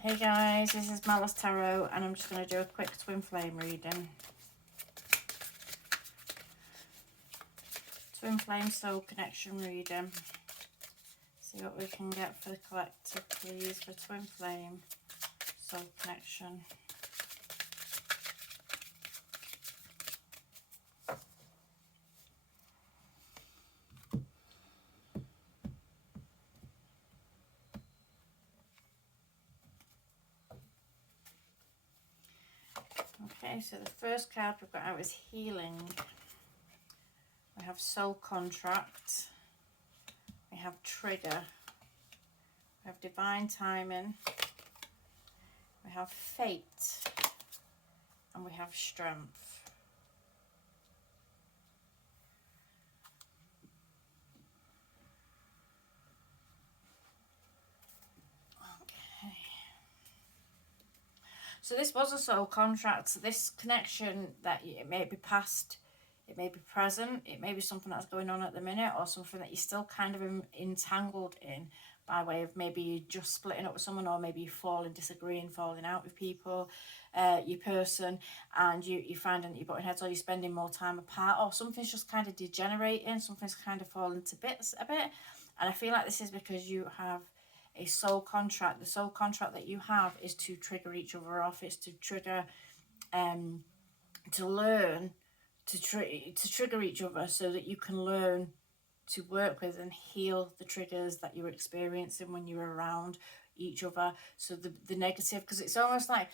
Hey guys, this is Malice Tarot and I'm just going to do a quick twin flame reading. Twin flame soul connection reading. See what we can get for the collective, please, for twin flame soul connection. Okay, so the first card we've got out is healing. We have soul contract. We have trigger. We have divine timing. We have fate. And we have strength. Okay. So this was a soul contract. This connection, that it may be past, it may be present, it may be something that's going on at the minute, or something that you're still kind of entangled in by way of maybe just splitting up with someone, or maybe you disagreeing, falling out with people, your person, and you're finding that you're butting heads, or you're spending more time apart, or something's just kind of degenerating, something's kind of falling to bits a bit. And I feel like this is because you have a soul contract. The soul contract that you have is to trigger each other off. It's to trigger, to learn to trigger each other, so that you can learn to work with and heal the triggers that you're experiencing when you're around each other. So the negative, because it's almost like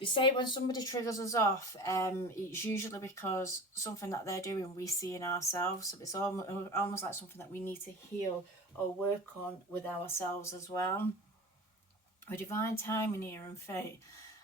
they say when somebody triggers us off, it's usually because something that they're doing we see in ourselves. So it's almost like something that we need to heal or work on with ourselves as well. With divine timing here and fate,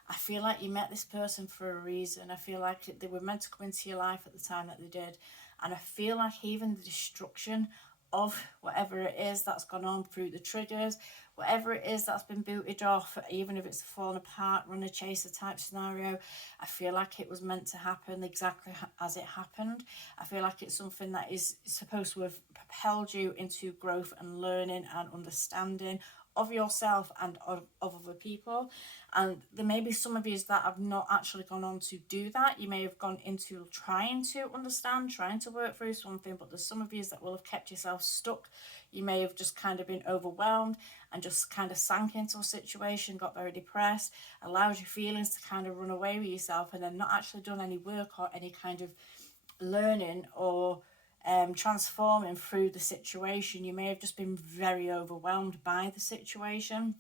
I feel like you met this person for a reason. I feel like they were meant to come into your life at the time that they did. And I feel like even the destruction of whatever it is that's gone on through the triggers, whatever it is that's been booted off, even if it's a falling apart, runner chaser type scenario, I feel like it was meant to happen exactly as it happened. I feel like it's something that is supposed to have propelled you into growth and learning and understanding of yourself and of other people. And there may be some of you that have not actually gone on to do that. You may have gone into trying to understand, trying to work through something, but there's some of you that will have kept yourself stuck. You may have just kind of been overwhelmed and just kind of sank into a situation, got very depressed, allowed your feelings to kind of run away with yourself, and then not actually done any work or any kind of learning or transforming through the situation. You may have just been very overwhelmed by the situation.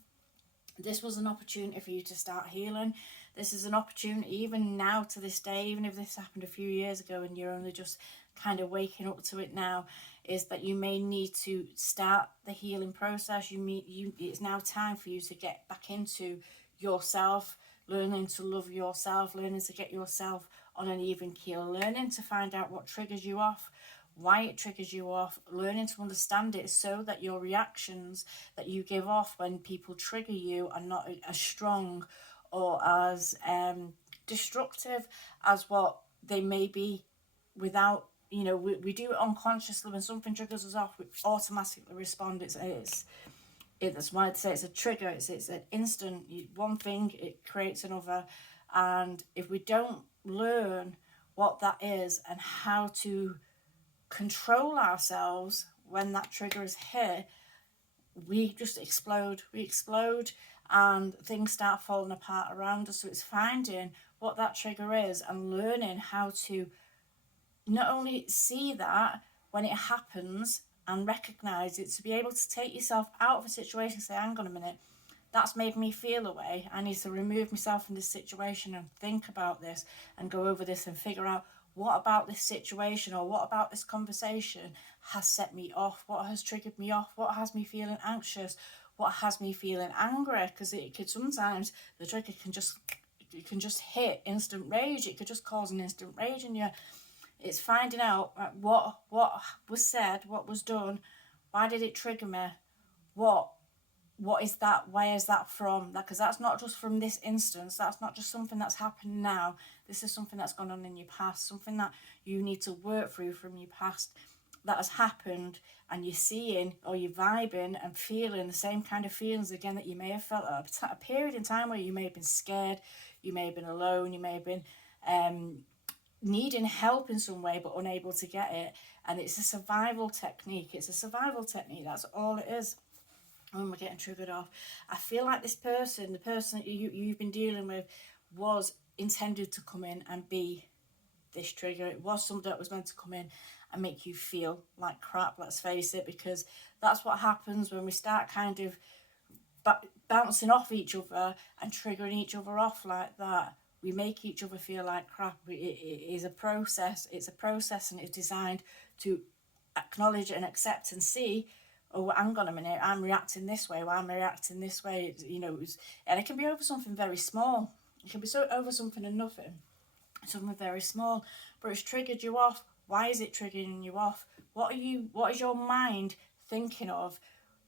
This was an opportunity for you to start healing. This is an opportunity, even now to this day, even if this happened a few years ago and you're only just kind of waking up to it now, is that you may need to start the healing process. It's now time for you to get back into yourself, learning to love yourself, learning to get yourself on an even keel, learning to find out what triggers you off, why it triggers you off, learning to understand it, so that your reactions that you give off when people trigger you are not as strong or as destructive as what they may be without. We do it unconsciously. When something triggers us off, we automatically respond. That's why I'd say it's a trigger. It's an instant. One thing, it creates another. And if we don't learn what that is and how to control ourselves when that trigger is hit, we just explode. And things start falling apart around us. So it's finding what that trigger is and learning how to not only see that when it happens and recognize it, to be able to take yourself out of a situation and say, hang on a minute, that's made me feel a way. I need to remove myself from this situation and think about this and go over this and figure out what about this situation or what about this conversation has set me off, what has triggered me off, what has me feeling anxious, what has me feeling angry. Because it could sometimes, the trigger can just hit instant rage. It could just cause an instant rage in you. It's finding out what was said, what was done, why did it trigger me, what is that, where is that from? Because that's not just from this instance, that's not just something that's happened now. This is something that's gone on in your past, something that you need to work through from your past. that has happened, and you're seeing or you're vibing and feeling the same kind of feelings again that you may have felt at a period in time where you may have been scared, you may have been alone, you may have been needing help in some way but unable to get it. And it's a survival technique. It's a survival technique. That's all it is. When we're getting triggered off, I feel like this person, the person you've been dealing with, was intended to come in and be this trigger. It was something that was meant to come in and make you feel like crap, let's face it, because that's what happens when we start kind of bouncing off each other and triggering each other off like that. We make each other feel like crap. It is a process. It's a process, and it's designed to acknowledge and accept and see, oh, hang on a minute, I'm reacting this way, I'm reacting this way, and it can be over something very small. It can be over something and nothing, something very small, but it's triggered you off. Why is it triggering you off? What is your mind thinking of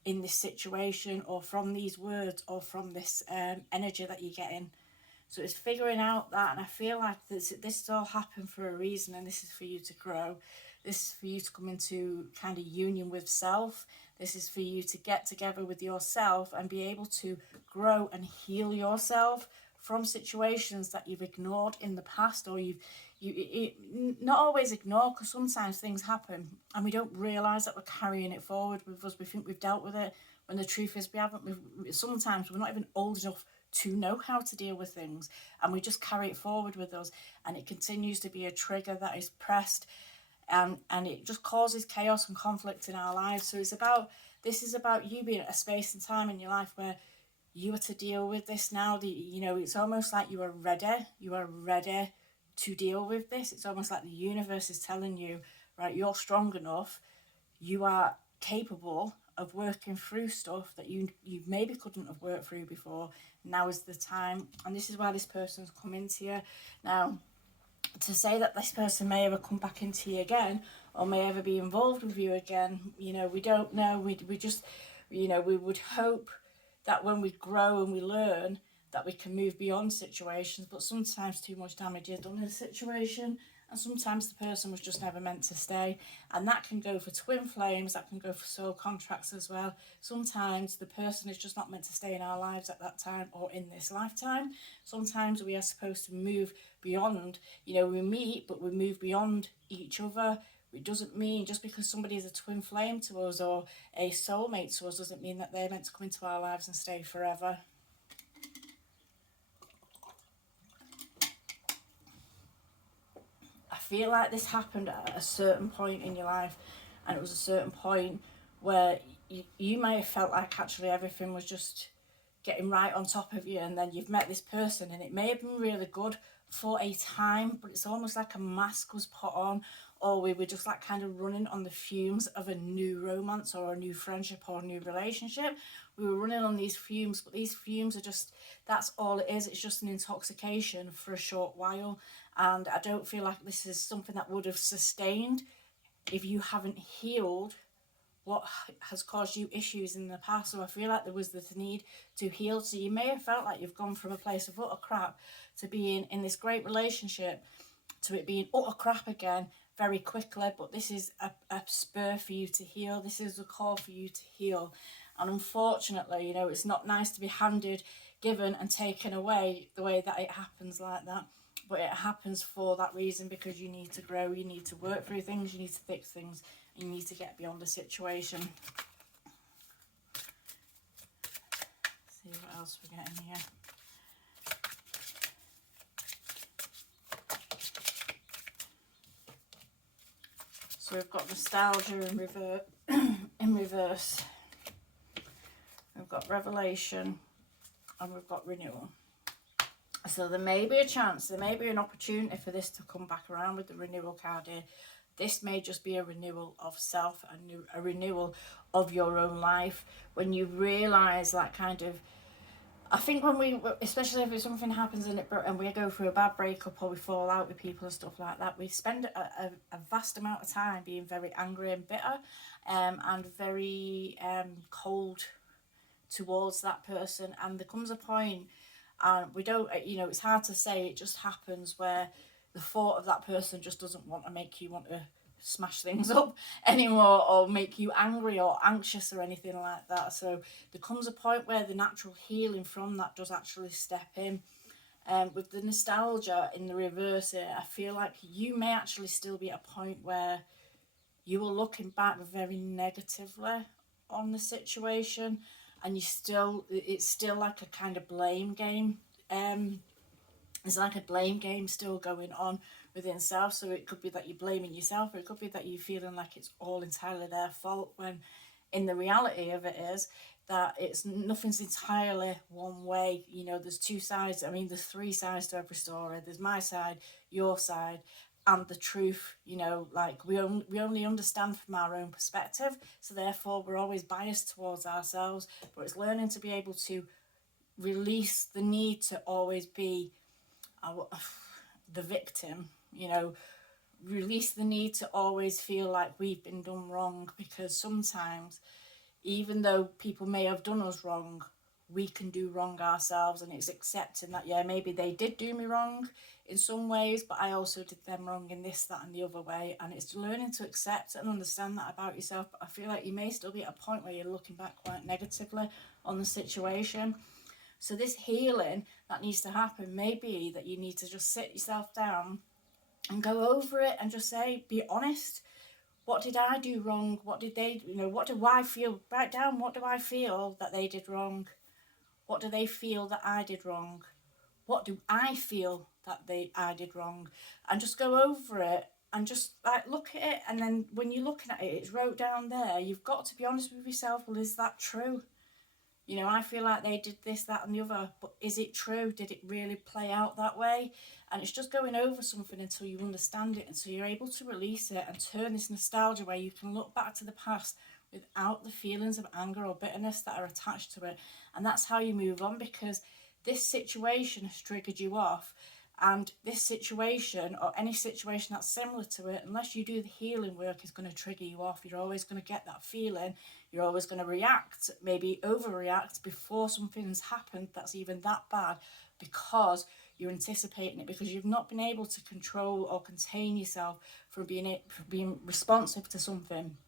in this situation, or from these words, or from this energy that you're getting? So it's figuring out that, and I feel like this all happened for a reason, and this is for you to grow. This is for you to come into kind of union with self. This is for you to get together with yourself and be able to grow and heal yourself from situations that you've ignored in the past, or you not always ignore, because sometimes things happen and we don't realise that we're carrying it forward with us. We think we've dealt with it, when the truth is we haven't. Sometimes we're not even old enough to know how to deal with things, and we just carry it forward with us, and it continues to be a trigger that is pressed, and it just causes chaos and conflict in our lives. So this is about you being at a space and time in your life where you are to deal with this now. It's almost like you are ready to deal with this. It's almost like the universe is telling you, right, you're strong enough, you are capable of working through stuff that you maybe couldn't have worked through before. Now is the time, and this is why this person's come into you. Now, to say that this person may ever come back into you again, or may ever be involved with you again, we don't know. We just, we would hope that when we grow and we learn, that we can move beyond situations, but sometimes too much damage is done in a situation, and sometimes the person was just never meant to stay. And that can go for twin flames, that can go for soul contracts as well. Sometimes the person is just not meant to stay in our lives at that time or in this lifetime. Sometimes we are supposed to move beyond, we meet, but we move beyond each other. It doesn't mean just because somebody is a twin flame to us or a soulmate to us doesn't mean that they're meant to come into our lives and stay forever. I feel like this happened at a certain point in your life, and it was a certain point where you may have felt like actually everything was just getting right on top of you, and then you've met this person and it may have been really good for a time, but it's almost like a mask was put on, or we were just like kind of running on the fumes of a new romance or a new friendship or a new relationship. We were running on these fumes, but these fumes are just, that's all it is. It's just an intoxication for a short while, and I don't feel like this is something that would have sustained if you haven't healed what has caused you issues in the past. So I feel like there was this need to heal. So you may have felt like you've gone from a place of utter crap to being in this great relationship to it being utter crap again very quickly, but this is a spur for you to heal. This is a call for you to heal. And unfortunately, it's not nice to be handed, given and taken away the way that it happens like that, but it happens for that reason, because you need to grow, you need to work through things, you need to fix things, you need to get beyond the situation. See what else we're getting here. So we've got nostalgia in reverse. We've got revelation, and we've got renewal. So there may be a chance, there may be an opportunity for this to come back around with the renewal card here. This may just be a renewal of self, a renewal of your own life. When you realise that kind of, I think when we, especially if something happens and we go through a bad breakup or we fall out with people and stuff like that, we spend a vast amount of time being very angry and bitter, and very cold towards that person. And there comes a point, and we don't, it's hard to say, it just happens, where the thought of that person just doesn't want to make you want to smash things up anymore or make you angry or anxious or anything like that. So there comes a point where the natural healing from that does actually step in. With the nostalgia in the reverse here, I feel like you may actually still be at a point where you are looking back very negatively on the situation, and it's still like a kind of blame game. It's like a blame game still going on within self. So it could be that you're blaming yourself, or it could be that you're feeling like it's all entirely their fault, when in the reality of it is that it's nothing's entirely one way. You know, there's two sides. I mean, there's three sides to every story. There's my side, your side, and the truth. You know, like we only understand from our own perspective, so therefore we're always biased towards ourselves. But it's learning to be able to release the need to always be the victim, you know, release the need to always feel like we've been done wrong, because sometimes, even though people may have done us wrong, we can do wrong ourselves. And it's accepting that, yeah, maybe they did do me wrong in some ways, but I also did them wrong in this, that, and the other way. And it's learning to accept and understand that about yourself. But I feel like you may still be at a point where you're looking back quite negatively on the situation. So this healing that needs to happen may be that you need to just sit yourself down and go over it and just say, be honest. What did I do wrong? What did they, you know, what do I feel? Write down, what do I feel that they did wrong? What do they feel that I did wrong? What do I feel that I did wrong? And just go over it and just like look at it. And then when you're looking at it, it's wrote down there. You've got to be honest with yourself. Well, is that true? You know, I feel like they did this, that, and the other, but is it true? Did it really play out that way? And it's just going over something until you understand it, until you're able to release it and turn this nostalgia where you can look back to the past without the feelings of anger or bitterness that are attached to it. And that's how you move on, because this situation has triggered you off. And this situation, or any situation that's similar to it, unless you do the healing work, is going to trigger you off. You're always going to get that feeling. You're always going to react, maybe overreact before something's happened that's even that bad, because you're anticipating it, because you've not been able to control or contain yourself from being responsive to something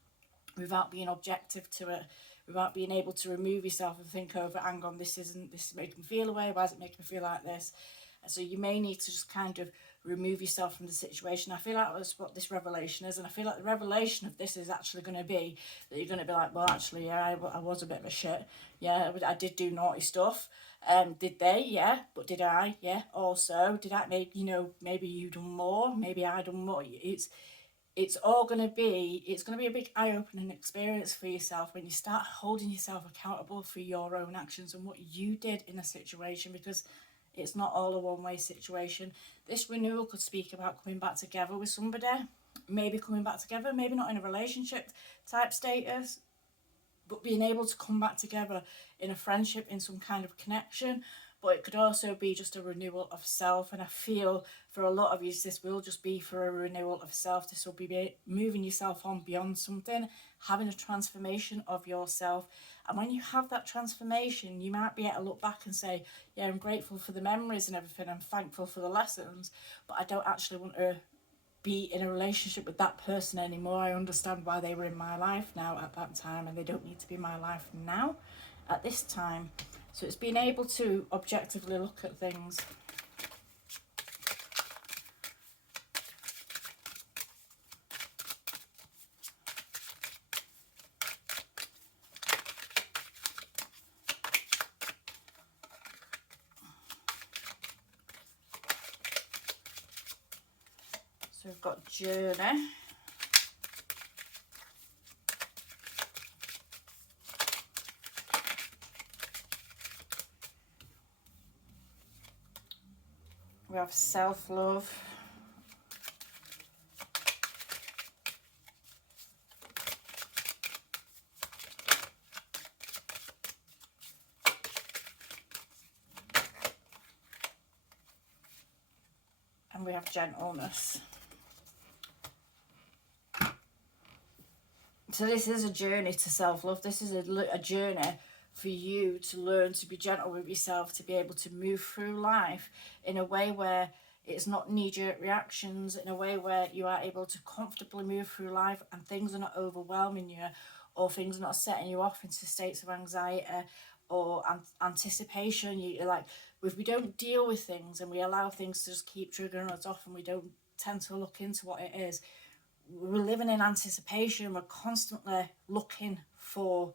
without being objective to it, without being able to remove yourself and think over, hang on, this is making me feel away, why is it making me feel like this? And so you may need to just kind of remove yourself from the situation. I feel like that's what this revelation is, and I feel like the revelation of this is actually going to be that you're going to be like, well, actually, yeah, I was a bit of a shit. Yeah, I did do naughty stuff. Did they? Yeah. But did I? Yeah. Also, did I make, you know, maybe you done more, maybe I done more. It's going to be a big eye-opening experience for yourself when you start holding yourself accountable for your own actions and what you did in a situation, because it's not all a one-way situation. This renewal could speak about coming back together with somebody, maybe coming back together, maybe not in a relationship type status, but being able to come back together in a friendship, in some kind of connection. But it could also be just a renewal of self. And I feel for a lot of you, this will just be for a renewal of self. This will be moving yourself on beyond something, having a transformation of yourself. And when you have that transformation, you might be able to look back and say, yeah, I'm grateful for the memories and everything. I'm thankful for the lessons, but I don't actually want to be in a relationship with that person anymore. I understand why they were in my life now at that time, and they don't need to be in my life now at this time. So it's being able to objectively look at things. So we've got journey. We have self-love. And we have gentleness. So this is a journey to self-love. This is a journey for you to learn to be gentle with yourself, to be able to move through life in a way where It's not knee-jerk reactions, in a way where you are able to comfortably move through life and things are not overwhelming you, or things are not setting you off into states of anxiety or anticipation. You're like, if we don't deal with things and we allow things to just keep triggering us off and we don't tend to look into what it is, we're living in anticipation. We're constantly looking for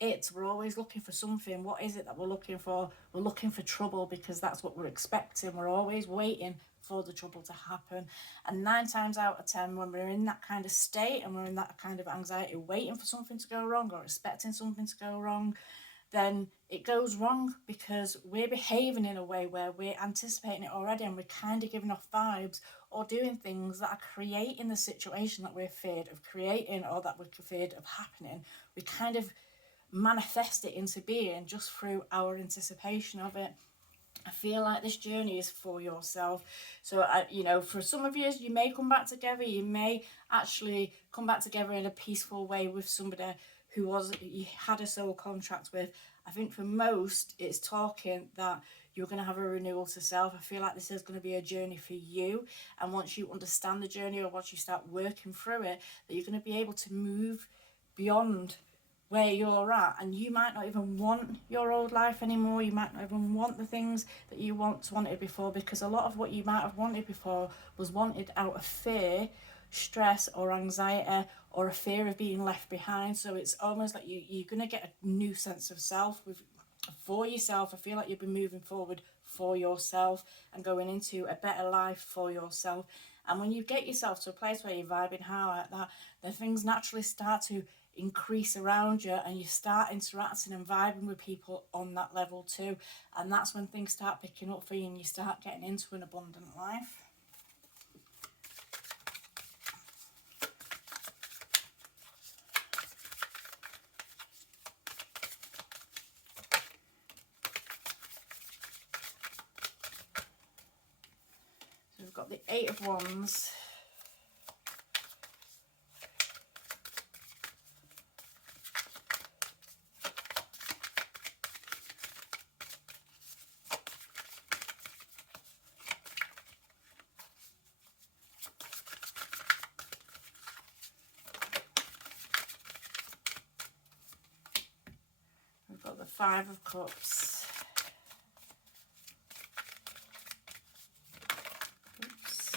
it. We're always looking for something. What is it that we're looking for? We're looking for trouble, because that's what we're expecting. We're always waiting for the trouble to happen. And 9 times out of 10, when we're in that kind of state and we're in that kind of anxiety, waiting for something to go wrong or expecting something to go wrong, then it goes wrong, because we're behaving in a way where we're anticipating it already, and we're kind of giving off vibes or doing things that are creating the situation that we're feared of creating, or that we're feared of happening. We kind of manifest it into being just through our anticipation of it. I feel like this journey is for yourself. So, for some of you may come back together. You may actually come back together in a peaceful way with somebody who you had a soul contract with. I think for most, it's talking that you're going to have a renewal to self. I feel like this is going to be a journey for you. And once you understand the journey, or once you start working through it, that you're going to be able to move beyond where you're at, and you might not even want your old life anymore. You might not even want the things that you once wanted before, because a lot of what you might have wanted before was wanted out of fear, stress, or anxiety, or a fear of being left behind. So it's almost like you're going to get a new sense of self for yourself. I feel like you've been moving forward for yourself and going into a better life for yourself. And when you get yourself to a place where you're vibing high like that, then things naturally start to increase around you, and you start interacting and vibing with people on that level too. And that's when things start picking up for you, and you start getting into an abundant life. So we've got the 8 of Wands. We've got the 5 of Cups. Oops.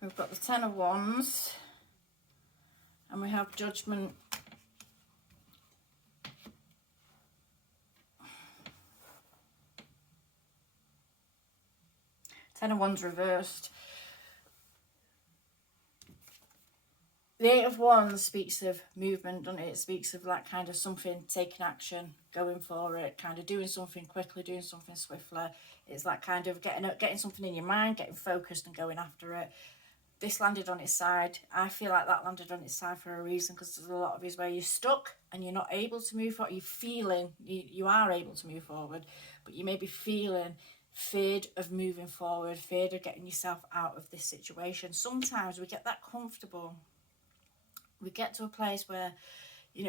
We've got the 10 of Wands. And we have Judgment. Ten of Wands reversed. The 8 of Wands speaks of movement, doesn't it? It speaks of like kind of something, taking action, going for it, kind of doing something quickly, doing something swiftly. It's like kind of getting something in your mind, getting focused and going after it. This landed on its side. I feel like that landed on its side for a reason, because there's a lot of is where you're stuck and you're not able to move forward. You're feeling, you are able to move forward, but you may be feeling feared of moving forward, feared of getting yourself out of this situation. Sometimes we get that comfortable. We get to a place where,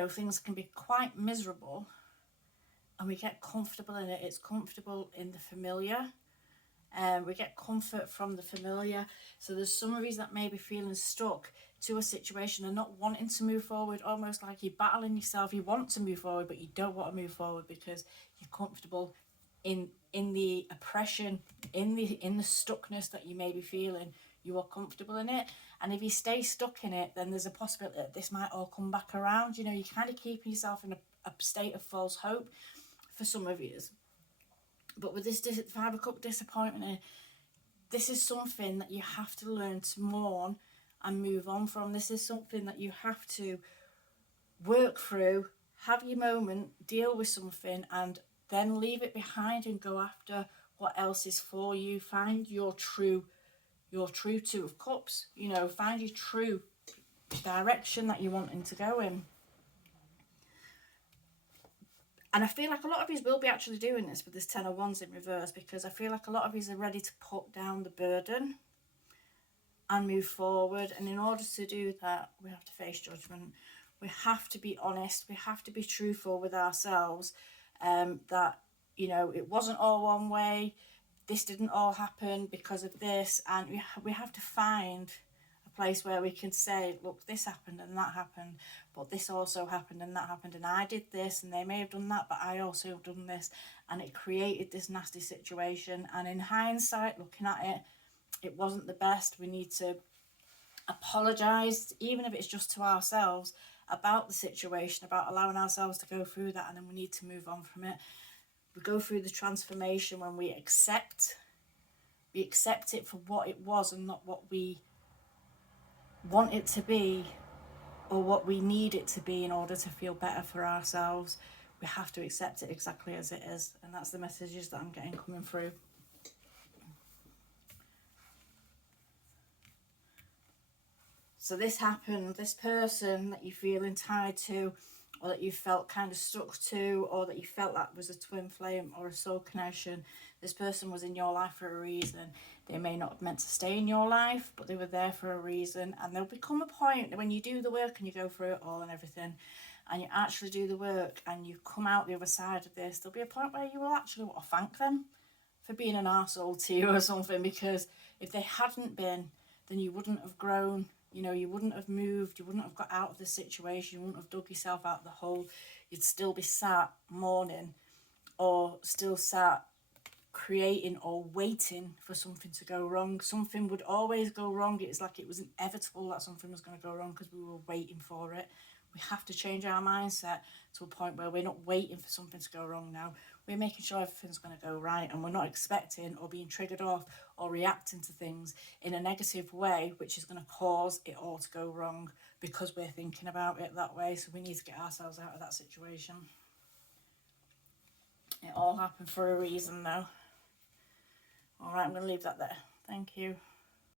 things can be quite miserable, and we get comfortable in it. It's comfortable in the familiar. We get comfort from the familiar. So there's some of you that may be feeling stuck to a situation and not wanting to move forward, almost like you're battling yourself. You want to move forward, but you don't want to move forward because you're comfortable in the oppression, in the stuckness that you may be feeling. You are comfortable in it, and if you stay stuck in it, then there's a possibility that this might all come back around. You're kind of keeping yourself in a state of false hope for some of you. But with this 5 of Cups disappointment, this is something that you have to learn to mourn and move on from. This is something that you have to work through, have your moment, deal with something, and then leave it behind and go after what else is for you. Find your true 2 of Cups. Find your true direction that you're wanting to go in. And I feel like a lot of you will be actually doing this with this 10 of Wands in reverse, because I feel like a lot of you are ready to put down the burden and move forward. And in order to do that, we have to face judgment. We have to be honest. We have to be truthful with ourselves that, you know, it wasn't all one way, this didn't all happen because of this, and we have to find a place where we can say, look, this happened and that happened, but this also happened and that happened, and I did this and they may have done that, but I also have done this, and it created this nasty situation. And in hindsight, looking at it, it wasn't the best. We need to apologise, even if it's just to ourselves, about the situation, about allowing ourselves to go through that, and then we need to move on from it. We go through the transformation when we accept it for what it was and not what we want it to be or what we need it to be in order to feel better for ourselves. We have to accept it exactly as it is, and that's the messages that I'm getting coming through. So this happened, this person that you're feeling tied to, or that you felt kind of stuck to, or that you felt that was a twin flame or a soul connection, this person was in your life for a reason. They may not have meant to stay in your life, but they were there for a reason. And there'll become a point when you do the work and you go through it all and everything, and you actually do the work and you come out the other side of this, there'll be a point where you will actually want to thank them for being an arsehole to you or something, because if they hadn't been, then you wouldn't have grown. You know, you wouldn't have moved, you wouldn't have got out of the situation, you wouldn't have dug yourself out of the hole. You'd still be sat mourning, or still sat creating or waiting for something to go wrong. Something would always go wrong. It's like it was inevitable that something was going to go wrong because we were waiting for it. We have to change our mindset to a point where we're not waiting for something to go wrong now. We're making sure everything's going to go right, and we're not expecting or being triggered off or reacting to things in a negative way, which is going to cause it all to go wrong because we're thinking about it that way. So we need to get ourselves out of that situation. It all happened for a reason, though. All right, I'm going to leave that there. Thank you.